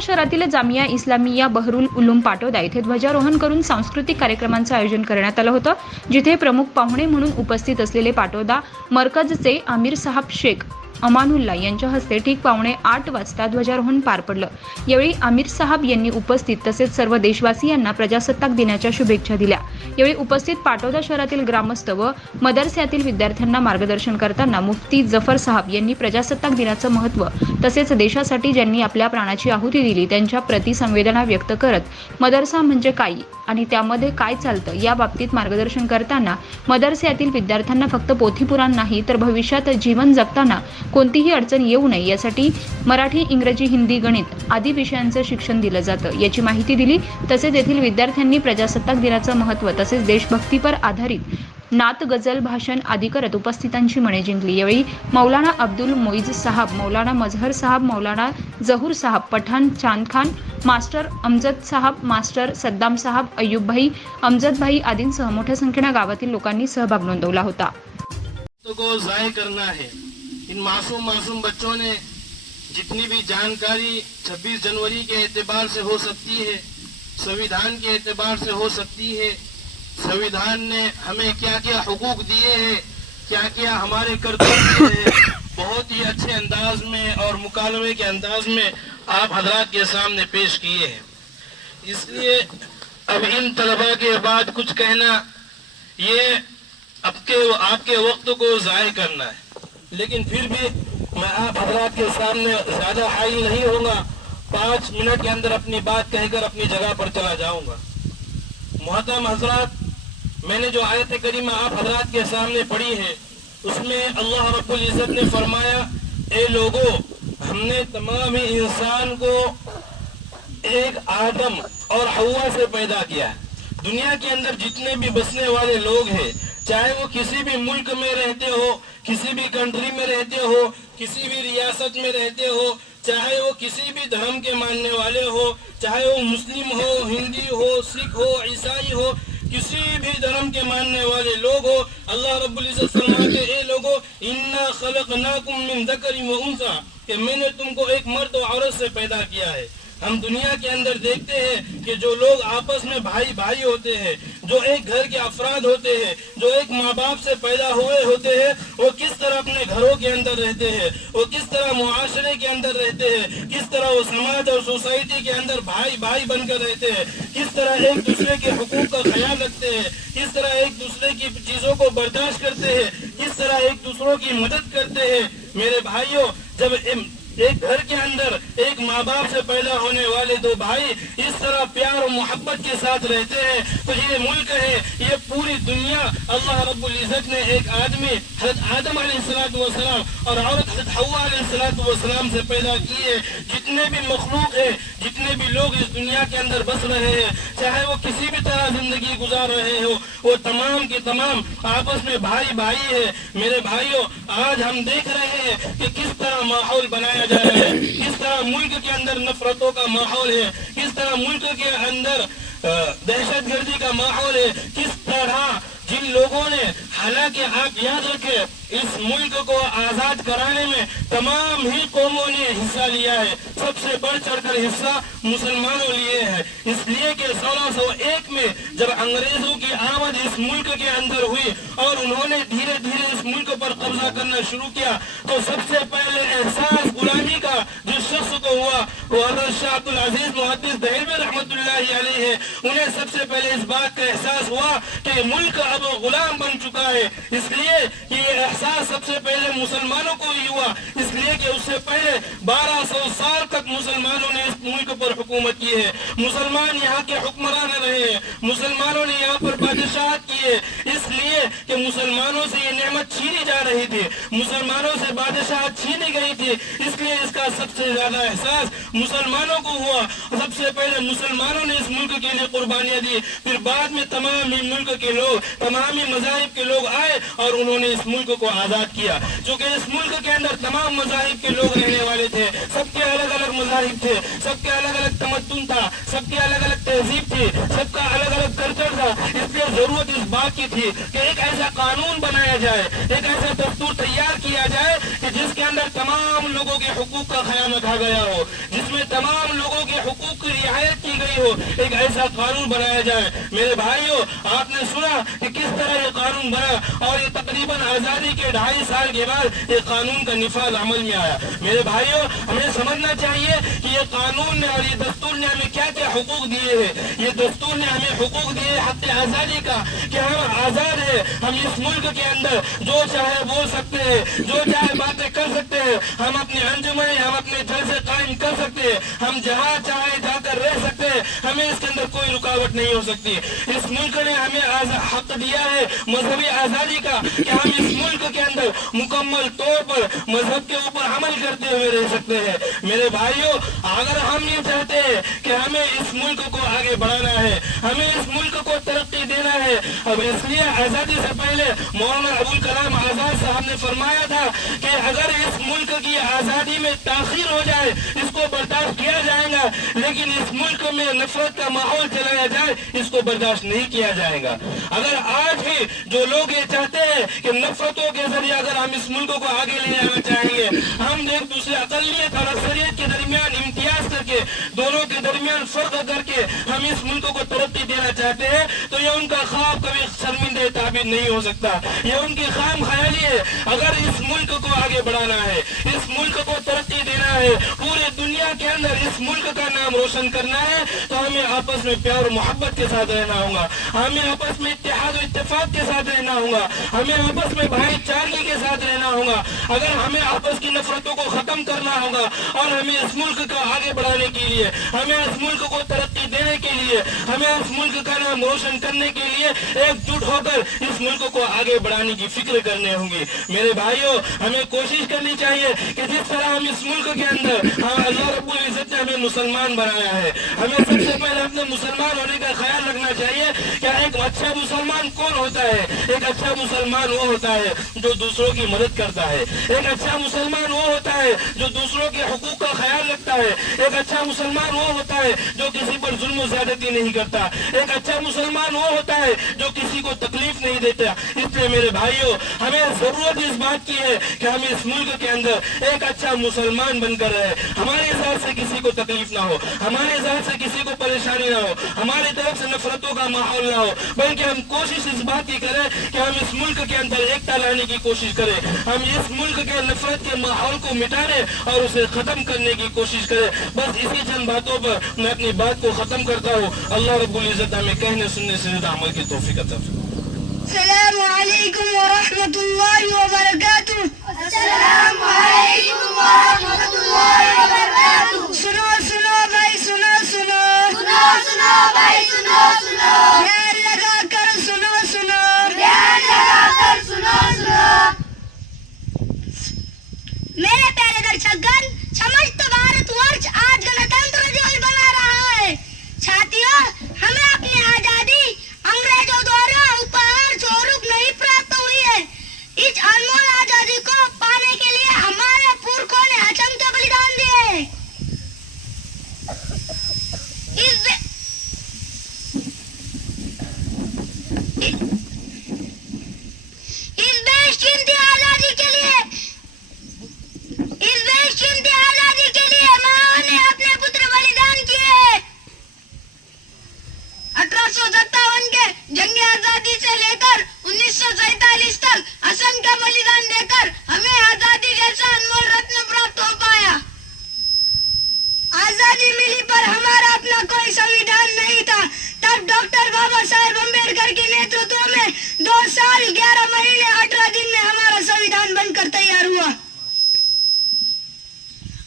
शहरातील जामिया इस्लामिया बहरुल उलूम पाटोदा येथे ध्वजारोहण करून सांस्कृतिक कार्यक्रमांचे आयोजन करण्यात आलं होतं, जिथे प्रमुख पाहुणे म्हणून उपस्थित असलेले पाटोदा मरकजचे आमिर साहब शेख अमानुल्ला यांच्या हस्ते ठीक पावणे 8 वाजता ध्वजारोहण पार पडलं। यावेळी आमिर साहब यांनी उपस्थित तसेच सर्व देशवासियांना प्रजासत्ताक दिनाच्या शुभेच्छा दिल्या। यावेळी उपस्थित पाटोदा शहरातील ग्रामस्थ व मदरस्यातील विद्यार्थ्यांना मार्गदर्शन करताना मुफ्ती जफर साहब यांनी प्रजासत्ताक दिनाचं महत्त्व तसेच देशासाठी ज्यांनी आपल्या प्राणाची आहुती दिली त्यांच्या प्रति संवेदना व्यक्त करत मदरसा म्हणजे काय आणि त्यामध्ये काय चालतं या बाबतीत मार्गदर्शन करताना मदरस्यातील विद्यार्थ्यांना फक्त पोथीपुराण नाही तर भविष्यात जीवन जगताना कोणतीही अडचण येऊ नये यासाठी मराठी, इंग्रजी, हिंदी, गणित आदी विषयांचं शिक्षण दिलं जातं याची माहिती दिली। तसेच येथील विद्यार्थ्यांनी प्रजासत्ताक दिनाचं महत्त्व तसेच देशभक्तीपर आधारित नात, गझल, भाषण आदी करत उपस्थितांची मने जिंकली। यावेळी मौलाना अब्दुल मोईज साहब, मौलाना मजहर साहब, मौलाना जहूर साहब, पठाण चांद खान, मास्टर अमजद साहब, मास्टर सद्दाम साहब, अय्यूब भाई, अमजद भाई आदींसह मोठ्या संख्येने गावातील लोकांनी सहभाग नोंदवला होता। को ज़ाय करना है। इन मासूम बच्चों ने जितनी भी जानकारी 26 जनवरी के एतबार से हो सकती है, संविधान के एतबार से हो सकती है, संविधान ने हमें क्या क्या हुकूक दिए हैं, क्या क्या हमारे कर्तव्य हैं, बहुत ही अच्छे अंदाज में और मुकालमे के अंदाज में आप हजरात के सामने पेश किए हैं। इसलिए अब इन तलबा के बाद कुछ कहना ये आपके वक्त को ज़ाय करना है, लेकिन फिर भी मैं आप हजरात के सामने ज़्यादा हाइल नहीं होगा। 5 मिनट के अंदर अपनी बात कहकर अपनी जगह पर चला जाऊंगा। मुहतरम हजरात, मैंने जो आयत करीमा आप हजरात के सामने पढ़ी है उसमें अल्लाह रब्बुल इज़्ज़त ने फरमाया, ए लोगो, हमने तमाम ही इंसान को एक आदम और हवा से पैदा किया। दुनिया के अंदर जितने भी बसने वाले लोग हैं, चाहे वो किसी भी मुल्क में रहते हो, किसी भी कंट्री में रहते हो, किसी भी रियासत में रहते हो, चाहे वो किसी भी धर्म के मानने वाले हो, चाहे वो मुस्लिम हो, हिंदी हो, सिख हो, ईसाई हो, किसी भी धर्म के मानने वाले लोग हो, अल्लाह रब्बुल इज़्ज़त फरमाते, ए लोगो, इन्ना खलकनाकुम मिन ज़करिन व उन्सा, कि मैंने तुमको एक मर्द और औरत से पैदा किया है। हम दुनिया के अंदर देखते हैं कि जो लोग आपस में भाई भाई होते हैं, जो एक घर के अफराद होते हैं, जो एक माँ बाप से पैदा हुए होते हैं, वो किस तरह अपने घरों के अंदर रहते हैं, वो किस तरह मुआशरे के अंदर रहते हैं, किस तरह वो समाज और सोसाइटी के अंदर भाई भाई बनकर रहते हैं, किस तरह एक दूसरे के हुकूक का ख्याल रखते हैं, किस तरह एक दूसरे की चीजों को बर्दाश्त करते हैं, किस तरह एक दूसरों की मदद करते हैं। मेरे भाइयों, जब एक घर के अंदर एक माँ बाप से पैदा होने वाले दो भाई इस तरह प्यार और मोहब्बत के साथ रहते हैं तो ये मुल्क है, ये पूरी दुनिया अल्लाह रब्बुल इज़्ज़त ने एक आदमी हज़रत आदम अलैहिस्सलाम और औरत हज़रत हव्वा अलैहिस्सलाम से पैदा की है। जितने भी मखलूक है, जितने भी लोग इस दुनिया के अंदर बस रहे हैं, चाहे वो किसी भी तरह जिंदगी गुजार रहे हो, वो तमाम के तमाम आपस में भाई भाई है। मेरे भाइयों, आज हम देख रहे हैं कि किस तरह माहौल बनाया जा रहा है, किस तरह मुल्क के अंदर नफरतों का माहौल है, किस तरह मुल्क के अंदर दहशतगर्दी का माहौल है, किस तरह जिन लोगों ने, हालांकि आप याद रखें, इस मुल्क को आजाद कराने में तमाम ही कौमों ने हिस्सा लिया है, सबसे बढ़ चढ़कर हिस्सा मुसलमानों लिए हैं। इसलिए कि 1601 में जब अंग्रेजों की आमद इस मुल्क के अंदर हुई और उन्होंने धीरे धीरे इस मुल्क पर कब्जा करना शुरू किया, तो सबसे पहले एहसास गुलामी का जिस शख्स को हुआ वो हज़रत शाह अब्दुल अजीज मुहद्दिस दहलवी रहमतुल्लाहि अलैहि है। उन्हें सबसे पहले इस बात का एहसास हुआ कि मुल्क अब गुलाम बन चुका है। इसलिए कि ये एहसास सबसे पहले मुसलमानों को ही हुआ, इसलिए कि उससे पहले 1200 साल तक मुसलमानों ने इस मुल्क पर हुकूमत की है। मुसलमान यहाँ के हुक्मरान रहे हैं, मुसलमानों ने यहाँ पर बादशाहत की है, इसलिए कि मुसलमानों से ये नेमत छीनी जा रही थी, मुसलमानों से बादशाहत छीनी गई थी, इसलिए इसका सबसे ज्यादा एहसास मुसलमानों को हुआ। सबसे पहले मुसलमानों ने इस मुल्क के लिए कुर्बानियां दी, फिर बाद में तमाम ही मुल्क के लोग, तमाम ही मज़ाहिब के लोग आए और उन्होंने इस मुल्क को आजाद किया। चूंकि इस मुल्क के अंदर तमाम मज़ाहिब के लोग रहने वाले थे, सबके अलग अलग मज़ाहिब थे, सबके अलग अलग तमद्दुन था, सबके अलग अलग तहजीब थी, सबका अलग अलग कल्चर था। इसलिए जरूरत इस बात की थी कि एक ऐसा कानून बनाया जाए, एक ऐसा दस्तूर तैयार किया जाए कि जिसके अंदर तमाम लोगों के हुकूक का ख्याल रखा गया हो, जिसमें तमाम लोगों के हुकूक की रियायत की गई हो, एक ऐसा कानून बनाया जाए। मेरे भाइयों, आपने सुना कि किस तरह ये कानून बना और ये तकरीबन आज़ादी के 2.5 साल के बाद ये कानून का निफाज अमल में आया। मेरे भाइयों, हमें समझना चाहिए कि ये कानून ने और ये दस्तूर ने हमें क्या क्या हुकूक दिए हैं। ये दस्तूर ने हमें हुकूक दिए हक़ आज़ादी का, कि हम आज़ाद है, हम इस मुल्क के अंदर जो चाहे बोल सकते हैं, जो चाहे बातें कर सकते हैं, हम अपने अंजुमन, हम अपने जलसे कायम कर सकते हैं, हम जहाँ चाहे जाकर रह सकते हैं, हमें इसके अंदर कोई रुकावट नहीं हो सकती। इस मुल्क ने हमें हक दिया है मजहबी आज़ादी का, कि हम इस मुल्क के अंदर मुकम्मल तौर पर मजहब के ऊपर अमल करते हुए रह सकते हैं। मेरे भाइयों, अगर हम ये चाहते हैं कि हमें इस मुल्क को आगे बढ़ाना है, हमें इस मुल्क को तरक्की देना है, अब इसलिए आज़ादी से पहले मौलाना अबुल कलाम आज़ाद साहब ने फरमाया था कि अगर इस मुल्क की आज़ादी में ताख़ीर हो जाए, इसको बर्दाश्त किया जाएगा, लेकिन इस मुल्क में नफरत का माहौल चलाया जाए, इसको बर्दाश्त नहीं किया जाएगा। अगर आज भी जो लोग ये चाहते हैं कि नफरतों के जरिए अगर हम इस मुल्क को आगे ले जाना चाहेंगे, हम एक दूसरे अक़लियत और अक्सरियत के दरमियान इम्तियाज करके, दोनों के दरमियान फर्क करके हम इस मुल्क को तरक्की देना चाहते हैं, तो ये उनका ख्वाब कभी शर्मिंदे ताबीर नहीं हो सकता। ये उनकी खाम ख्याली है। अगर इस मुल्क को आगे बढ़ाना है, इस मुल्क को तरक्की देना है, पूरे दुनिया के अंदर इस मुल्क का नाम रोशन करना है, तो हमें आपस में प्यार और मोहब्बत के साथ रहना होगा, हमें आपस में इत्तेहाद और इत्तेफाक के साथ रहना होगा, हमें आपस में भाईचारगी के साथ रहना होगा। अगर हमें आपस की नफरतों को खत्म करना होगा और हमें इस मुल्क को आगे बढ़ाने के लिए, हमें इस मुल्क को तरक्की देने के लिए, हमें इस मुल्क का नाम रोशन करने के लिए एकजुट होकर इस मुल्क को आगे बढ़ाने की फिक्र करने होंगी। मेरे भाइयों, हमें कोशिश करनी चाहिए कि जिस तरह हम इस मुल्क के अंदर, अल्लाह रब्बुल इज्जत ने हमें मुसलमान बनाया है, हमें सबसे पहले अपने मुसलमान होने का ख्याल रखना चाहिए। क्या एक अच्छा मुसलमान कौन होता है? एक अच्छा मुसलमान वो होता है जो दूसरों की मदद करता है। एक अच्छा मुसलमान वो होता है जो दूसरों के हुकूक का ख्याल रखता है। एक अच्छा मुसलमान वो होता है जो किसी पर जुल्म ज्यादती नहीं करता। एक अच्छा मुसलमान वो होता है जो किसी को तकलीफ नहीं देता। इसलिए मेरे भाइयों, हमें जरूरत इस बात की है कि हम इस मुल्क के अंदर एक अच्छा मुसलमान बनकर रहे, हमारे हिसाब से किसी को तकलीफ ना हो, हमारे हिसाब से किसी को परेशानी ना हो, हमारी तरफ से नफरतों का माहौल ना हो, बल्कि हम कोशिश इस बात की करें कि हम इस मुल्क के अंदर एकता लाने की कोशिश करें, हम इस मुल्क के नफरत के माहौल को मिटाने और उसे खत्म करने की कोशिश करें। बस इसी चंद बातों पर मैं अपनी बात को खत्म करता हूँ। अल्लाह रब्बुल इज्जत हमें कहने सुनने से ज्यादा अमल की तौफीक अता फरमाए। अस्सलामु अलैकुम व रहमतुल्लाहि व बरकातुहू। अस्सलामु अलैकुम व रहमतुल्लाहि व बरकातुहू। सुनो सुनो भाई सुनो सुनो, सुनो सुनो भाई सुनो सुनो, ध्यान लगा कर सुनो सुनो, ध्यान लगा कर सुनो सुनो। मेरे प्यारे दर्शकगण, समस्त भारतवर्ष आज गणतंत्र दिवस मना रहा है। साथियों, हमें अपनी आजादी अंग्रेजों द्वारा उपहार स्वरूप नहीं प्राप्त हुई है। इस अनमोल आजादी को पाने के लिए हमारे पुरखों ने असंख्य बलिदान दिए हैं। इस बेशकीमती आजादी के लिए माँ ने अपने पुत्र बलिदान किए। 1857 के जंग आजादी से लेकर 1947 तक असंख्य बलिदान देकर हमें आजादी जैसा अनमोल रत्न प्राप्त हो पाया। आजादी मिली पर हमारा अपना कोई संविधान नहीं था। तब डॉक्टर बाबा साहेब अम्बेडकर के नेतृत्व में 2 साल 11 महीने 18 दिन में हमारा संविधान बनकर तैयार हुआ।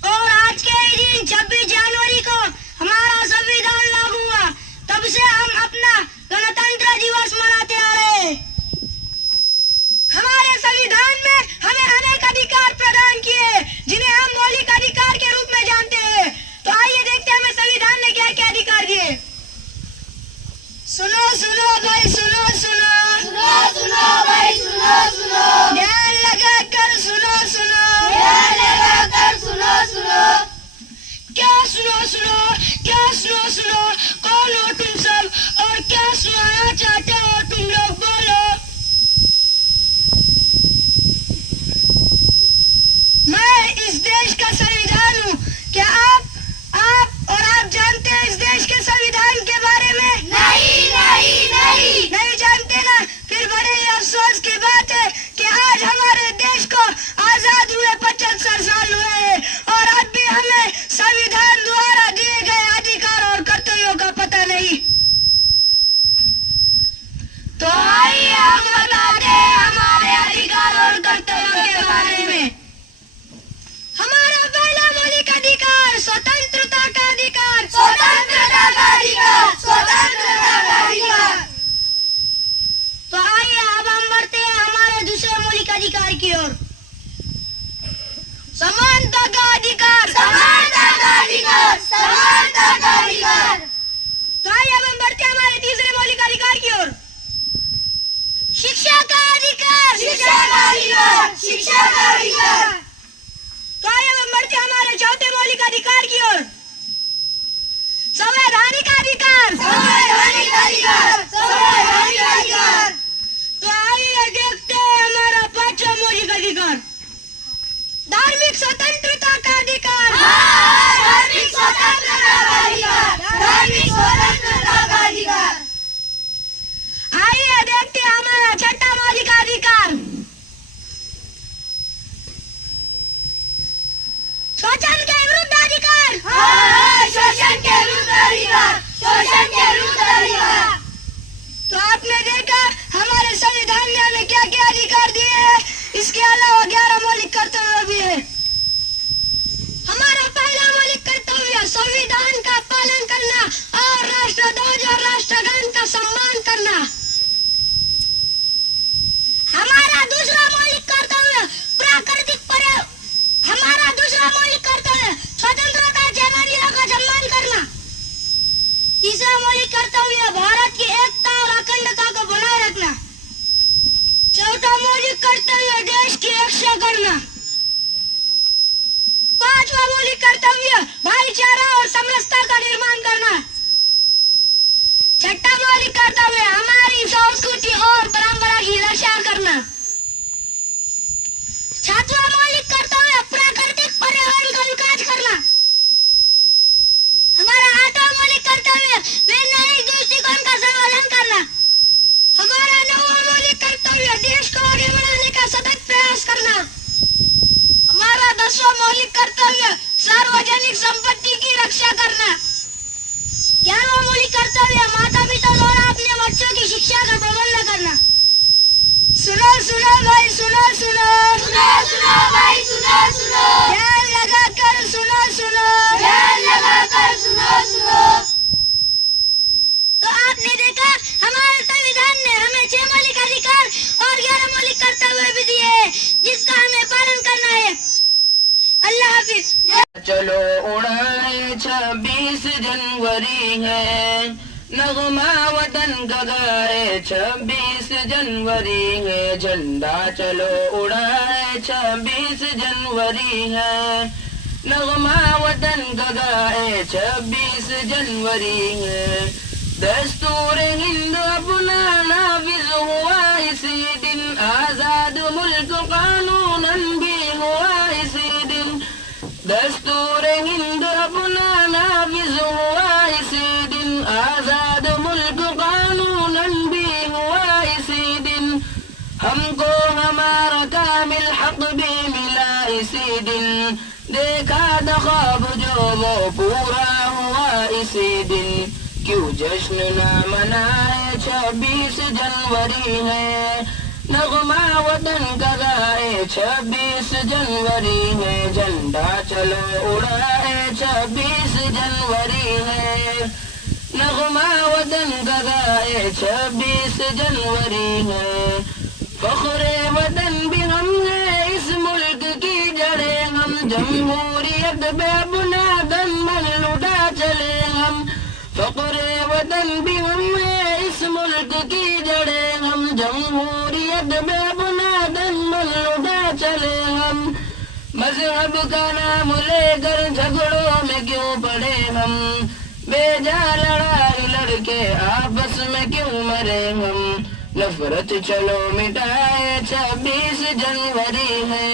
और आज के दिन 26 जनवरी को हमारा संविधान लागू हुआ। तब से हम अपना गणतंत्र दिवस मनाते आ रहे हैं। हमारे संविधान में हमें अनेक अधिकार प्रदान किए जिन्हें हम मौलिक अधिकार के रूप में जानते हैं। तो आइए देखते हैं हमें संविधान ने क्या क्या अधिकार दिए। सुनो सुनो भाई सुनो सुनो, सुनो सुनो भाई सुनो सुनो, ध्यान लगा कर सुनो सुनो, ध्यान लगा कर सुनो सुनो। क्या सुनो सुनो, क्या सुनो सुनो, कौन हो तुम सब और क्या सुनाना चाहते हो तुम लोग, बोलो। मैं इस देश का संविधान हूँ। क्या अफसोस की बात है कि आज हमारे देश को आजाद हुए 75 साल हुए हैं और अब भी हमें संविधान द्वारा दिए गए अधिकार और कर्तव्यों का पता नहीं। तो आइए हम बताते हैं हमारे अधिकार और कर्तव्यों के बारे में। हमारा पहला मौलिक अधिकार स्वतंत्रता का अधिकार, स्वतंत्रता का अधिकार, स्वतंत्रता का अधिकार। तो आइए अब हम बढ़ते हैं हमारे दूसरे मौलिक अधिकार की ओर, समानता का अधिकार, समानता का अधिकार, समानता का अधिकार। तो आइए अब हम बढ़ते हैं हमारे तीसरे मौलिक अधिकार की ओर, शिक्षा का अधिकार, शिक्षा का अधिकार, शिक्षा का अधिकार। तो आइए हम बढ़ते हैं हमारे चौथे मौलिक अधिकार की ओर, संवैधानिक अधिकार, संवैधानिक अधिकार, संवैधानिक अधिकार। तो आइए देखते हैं हमारा पांचवा मौलिक अधिकार, धार्मिक स्वतंत्रता का अधिकार, धार्मिक स्वतंत्रता का अधिकार, धार्मिक स्वतंत्रता का अधिकार। आइए देखते हैं हमारा छठा मौलिक अधिकार, शोषण के विरुद्ध अधिकार, शोषण के विरुद्ध अधिकार, शोषण के विरुद्ध अधिकार। तो आपने देखा हमारे संविधान ने हमें क्या क्या अधिकार दिए हैं, इसके अलावा 11 मौलिक कर्तव्य भी है। हमारा पहला मौलिक कर्तव्य संविधान का पालन करना और राष्ट्रध्वज और राष्ट्रगान का सम्मान करना। हमारा दूसरा मौलिक कर्तव्य हमारा दूसरा मौलिक कर्तव्य स्वतंत्रता सेनानियों का सम्मान करना। तीसरा मौलिक कर्तव्य भारत की एकता और अखंडता को बनाए रखना। चौथा मौलिक कर्तव्य देश की रक्षा करना। पांचवा मौलिक कर्तव्य भाईचारा और समरसता का निर्माण करना। छठा मौलिक कर्तव्य हमारी संस्कृति और परंपरा की रक्षा करना। सातवां मौलिक कर्तव्य प्राकृतिक पर्यावरण का विकास करना। हमारा आठवां मौलिक कर्तव्य वैज्ञानिक दृष्टिकोण का संवर्धन करना। हमारा नौवां मौलिक कर्तव्य देश को आगे बढ़ाने का सतत प्रयास करना। हमारा 10वां मौलिक कर्तव्य सार्वजनिक संपत्ति की रक्षा करना। 11वां मौलिक कर्तव्य माता पिता द्वारा अपने बच्चों की शिक्षा का प्रबंध करना। सुनो सुनो भाई सुनो सुनो, सुनो सुनो भाई सुनो सुनो, ध्यान लगाकर सुनो सुनो, ध्यान लगाकर सुनो सुनो। तो आपने देखा हमारे संविधान ने हमें 6 मौलिक अधिकार और 11 मौलिक कर्तव्य भी दिए हैं, जिसका हमें पालन करना है। अल्लाह हाफिज। चलो उड़ाए 26 जनवरी है, नगमा वतन का गाए 26 जनवरी है, झंडा चलो उड़ाए 26 जनवरी है, नगमा वतन का गाए 26 जनवरी है। दस्तूर हिंद अपना नाफिज हुआ इसी दिन, आजाद मुल्क कानूनन भी हुआ इसी दिन। दस्तूर हिंद अपना नाफिज हुआ इसी दिन, आजाद मुल्क कानूनन भी हुआ इसी दिन। हमको हमारा कामिल हक भी मिला इसी दिन, देखा था ख्वाब जो वो पूरा हुआ इसी दिन। क्यों जश्न ना मनाए 26 जनवरी है, नगमा वतन का गाए 26 जनवरी है, झंडा चलो उड़ाए 26 जनवरी है, नगमा वतन का गाए 26 जनवरी है। फख्रे वतन भी हम है इस मुल्क की जड़ें, हम जमहूरियत बेबुनियादन मन लुटा चले हम। फख्रे वतन भी हम है इस मुल्क की जड़ें, हम जमहूरियत बेबुनियादन मन लुटा चले हम। मजहब का नाम लेकर झगड़ों में क्यों पड़े हम, बेजा लड़ाई लड़के आपस में क्यों मरे हम। नफरत चलो मिटाए 26 जनवरी है,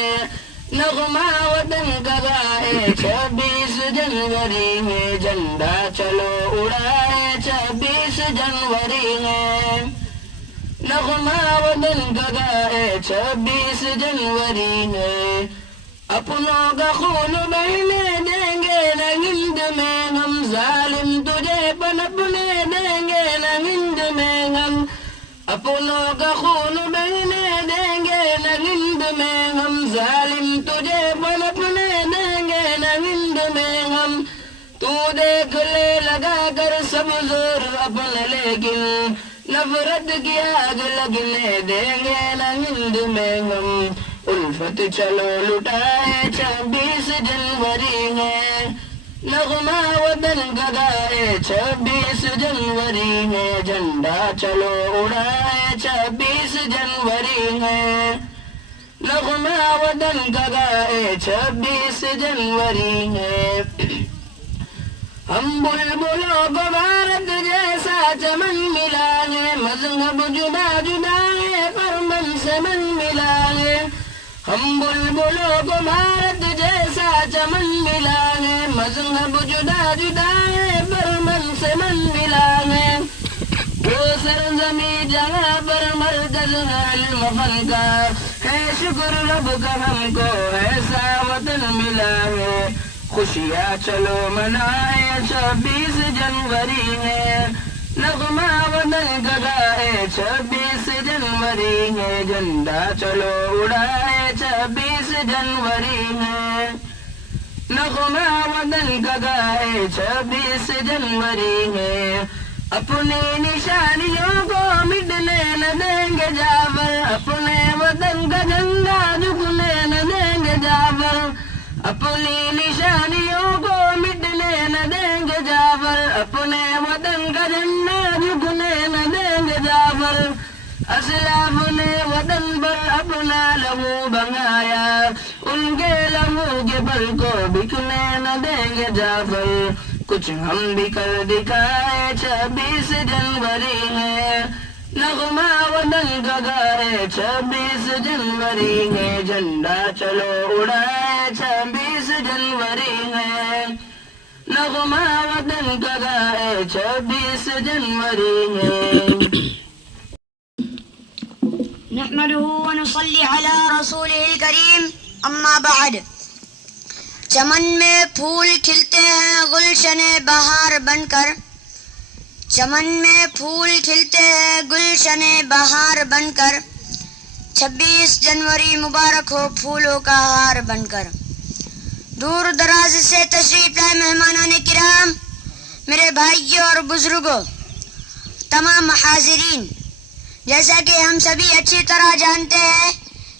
नगमा वतन का गाए 26 जनवरी है, झंडा चलो उड़ाए 26 जनवरी है। نغمہ وطن کا گائے 26 جنوری ہے. اپنوں کا خون بہنے دیں گے نہ ہند میں ہم, ظالم تجھے پنپنے دیں گے نہ ہند میں ہم. اپنوں کا خون بہنے دیں گے نہ ہند میں ہم, ظالم تجھے پنپنے دیں گے نہ ہند میں ہم. تو دیکھ لے لگا کر سب زور اپنے, لیکن نفرت کی آگ لگنے دیں گے نہ ہند میں ہم. الفت چلو لٹائے 26 جنوری ہے, نغمہ وطن کا گائے 26 جنوری ہے. جھنڈا چلو اڑائے 26 جنوری ہے, نغمہ وطن کا گائے 26 جنوری ہے. ہم بلبلوں کو بھارت جیسا چمن ملا ہے, مذہب جدا جدا ہے پر من سے من ملا ہے. ہم بلبلوں کو بھارت جیسا چمن ملا ہے, مذہب جدا جدا ہے پر من سے من ملا ہے. وہ سرزمین جہاں پر مرکز علم فن کا ہے, شکر رب کا ہم کو ایسا وطن ملا ہے. خوشیاں چلو منائے 26 جنوری ہے, نغمہ وطن کا گائے 26 جنوری ہے. جھنڈا چلو اڑائے 26 جنوری ہے, نغمہ وطن کا گائے 26 جنوری ہے. اپنی نشانیوں کو مٹنے نہ دیں گے جعفر, اپنے وطن کا جھنڈا جھکنے نہ دیں گے جعفر. اپنی نشانیوں کو مٹنے نہ دیں گے جعفر, اپنے وطن کا جھنڈا جھکنے نہ دیں گے جعفر. اسلاف نے وطن پر اپنا لہو بہایا, ان کے لہو کے پل کو بکنے نہ دیں گے جعفر. کچھ ہم بھی کر دکھائے 26 جنوری ہے, نغمہ وطن کا گائے 26 جنوری ہے. جھنڈا چلو اڑائے 26 جنوری ہے, نغمہ وطن کا گائے 26 جنوری ہے. نحمده ونصلي على رسوله الكريم. اما بعد, چمن میں پھول کھلتے ہیں گلشن بہار بن کر, چمن میں پھول کھلتے ہیں گلشن بہار بن کر. 26 جنوری مبارک ہو پھولوں کا ہار بن کر. دور دراز سے تشریف لائے مہمانان کرام, میرے بھائیوں اور بزرگوں, تمام حاضرین, جیسا کہ ہم سبھی اچھی طرح جانتے ہیں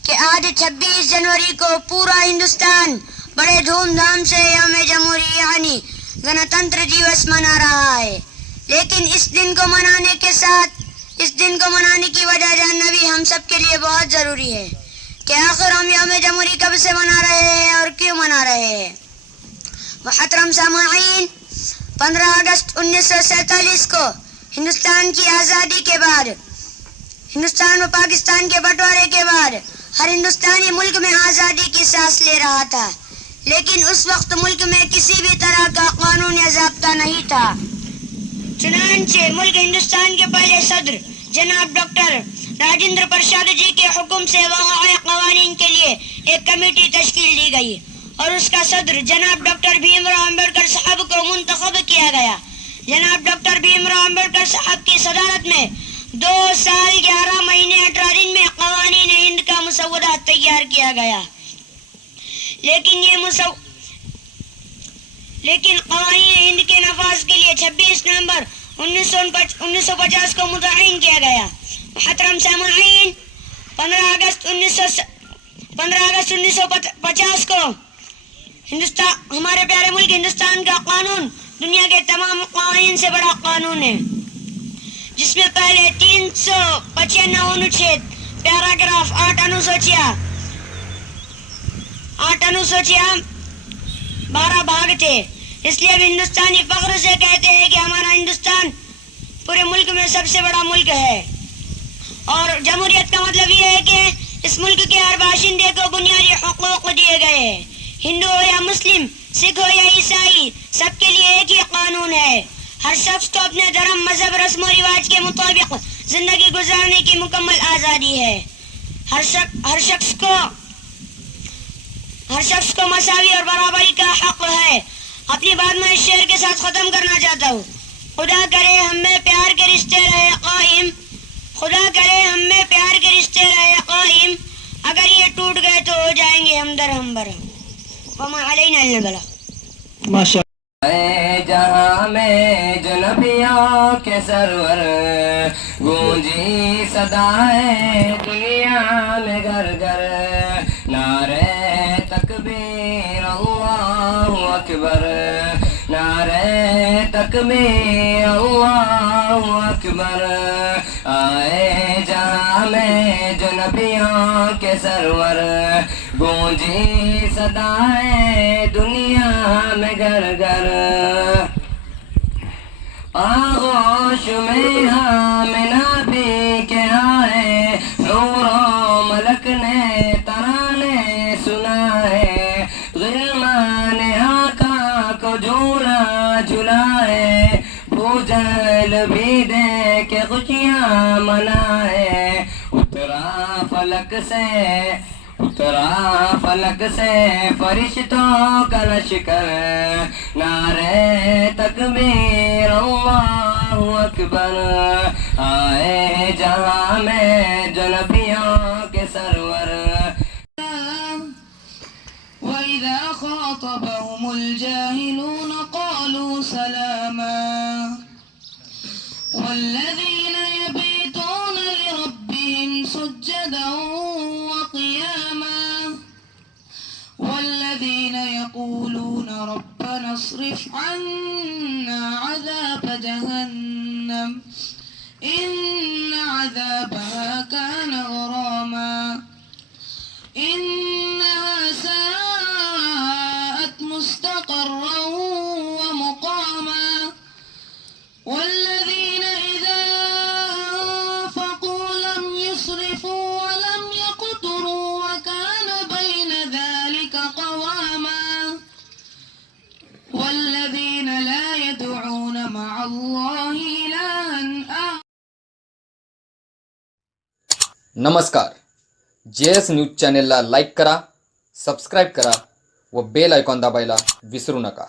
کہ آج 26 جنوری کو پورا ہندوستان بڑے دھوم دھام سے یوم جمہوری یعنی گنتنتر دیوس منا رہا ہے. لیکن اس دن کو منانے کے ساتھ, اس دن کو منانے کی وجہ جاننا بھی ہم سب کے لیے بہت ضروری ہے کہ آخر ہم یوم جمہوری کب سے منا رہے ہیں اور کیوں منا رہے ہیں. محترم سامعین, 15 اگست 1947 کو ہندوستان کی آزادی کے بعد, ہندوستان و پاکستان کے بٹوارے کے بعد ہر ہندوستانی ملک میں آزادی کی سانس لے رہا تھا, لیکن اس وقت ملک میں کسی بھی طرح کا قانون یا ضابطہ نہیں تھا. چنانچہ ملک ہندوستان کے پہلے صدر جناب ڈاکٹر راجندر پرساد جی کے حکم سے وقائع قوانین کے لیے ایک کمیٹی تشکیل دی گئی اور اس کا صدر جناب ڈاکٹر بھیم راؤ امبیڈکر صاحب کو منتخب کیا گیا. جناب ڈاکٹر بھیم راؤ امبیڈکر صاحب کی صدارت میں 2 سال 11 مہینے 18 دن میں قوانین ہند کا مسودہ تیار کیا گیا. لیکن قوانین ہند کے نفاذ کے لیے 26 نومبر 1950 کو متعین کیا گیا. محترم سامعین, 15 اگست 1950 کو ہمارے پیارے ملک ہندوستان کا قانون دنیا کے تمام قوانین سے بڑا قانون ہے, جس میں پہلے 395 انوچھید پیراگراف 8 انوسوچیاں 12 بھاگ تھے. اس لیے اب ہندوستانی فخر سے کہتے ہیں کہ ہمارا ہندوستان پورے ملک میں سب سے بڑا ملک ہے. اور جمہوریت کا مطلب یہ ہے کہ اس ملک کے ہر باشندے کو بنیادی حقوق دیے گئے ہیں. ہندو ہو یا مسلم, سکھ ہو یا عیسائی, سب کے لیے ایک ہی قانون ہے. हर शख्स को अपने धर्म मजहब रस्म और रिवाज के मुताबिक जिंदगी गुजारने की मुकम्मल आज़ादी है। हर शख्स को मसावी और बराबरी का हक है। अपनी बात में इस शेर के साथ ख़त्म करना चाहता हूँ। खुदा करे हम में प्यार के रिश्ते रहे कायम, खुदा करे हम में प्यार के रिश्ते रहे कायम, अगर ये टूट गए तो हो जाएंगे हम दर हम बर। वमा अलैना इल्लल बलाग। माशा जहाँ में जो नबियों के सरवर गूंजी सदाएं दुनिया में घर घर नारे तकबीर अल्लाहु अकबर, नारे तकबीर अल्लाहु अकबर। आए जहाँ में जो नबियों के सरवर गूंजी सदाएं दुनिया में घर घर। आगोश में हम नबी के आए, नूरो मलक ने तराने सुनाए, गिलमान आका को झूला झुलाए, पूजल भी दे के खुशियाँ मनाए। उतरा फलक से फरिश्तों का लश्कर, नारे तकबीर अल्लाहु अकबर। आए जहाँ में जो नबियों के सरवर। وإذا خاطبهم الجاهلون قالوا سلاما والذين يبيتون لربهم سجدا وقياما والذين يقولون ربنا اصرف عنا عذاب جهنم إن عذابها كان غراما إنها ساءت مستقرا ومقاما والذين إذا أنفقوا لم يسرفوا ولم يقتروا وكان بين ذلك قواما والذين لا يدعون مع الله إلها नमस्कार, JS न्यूज चॅनेलला लाईक करा, सबस्क्राईब करा व बेल आयकॉन दाबायला विसरू नका.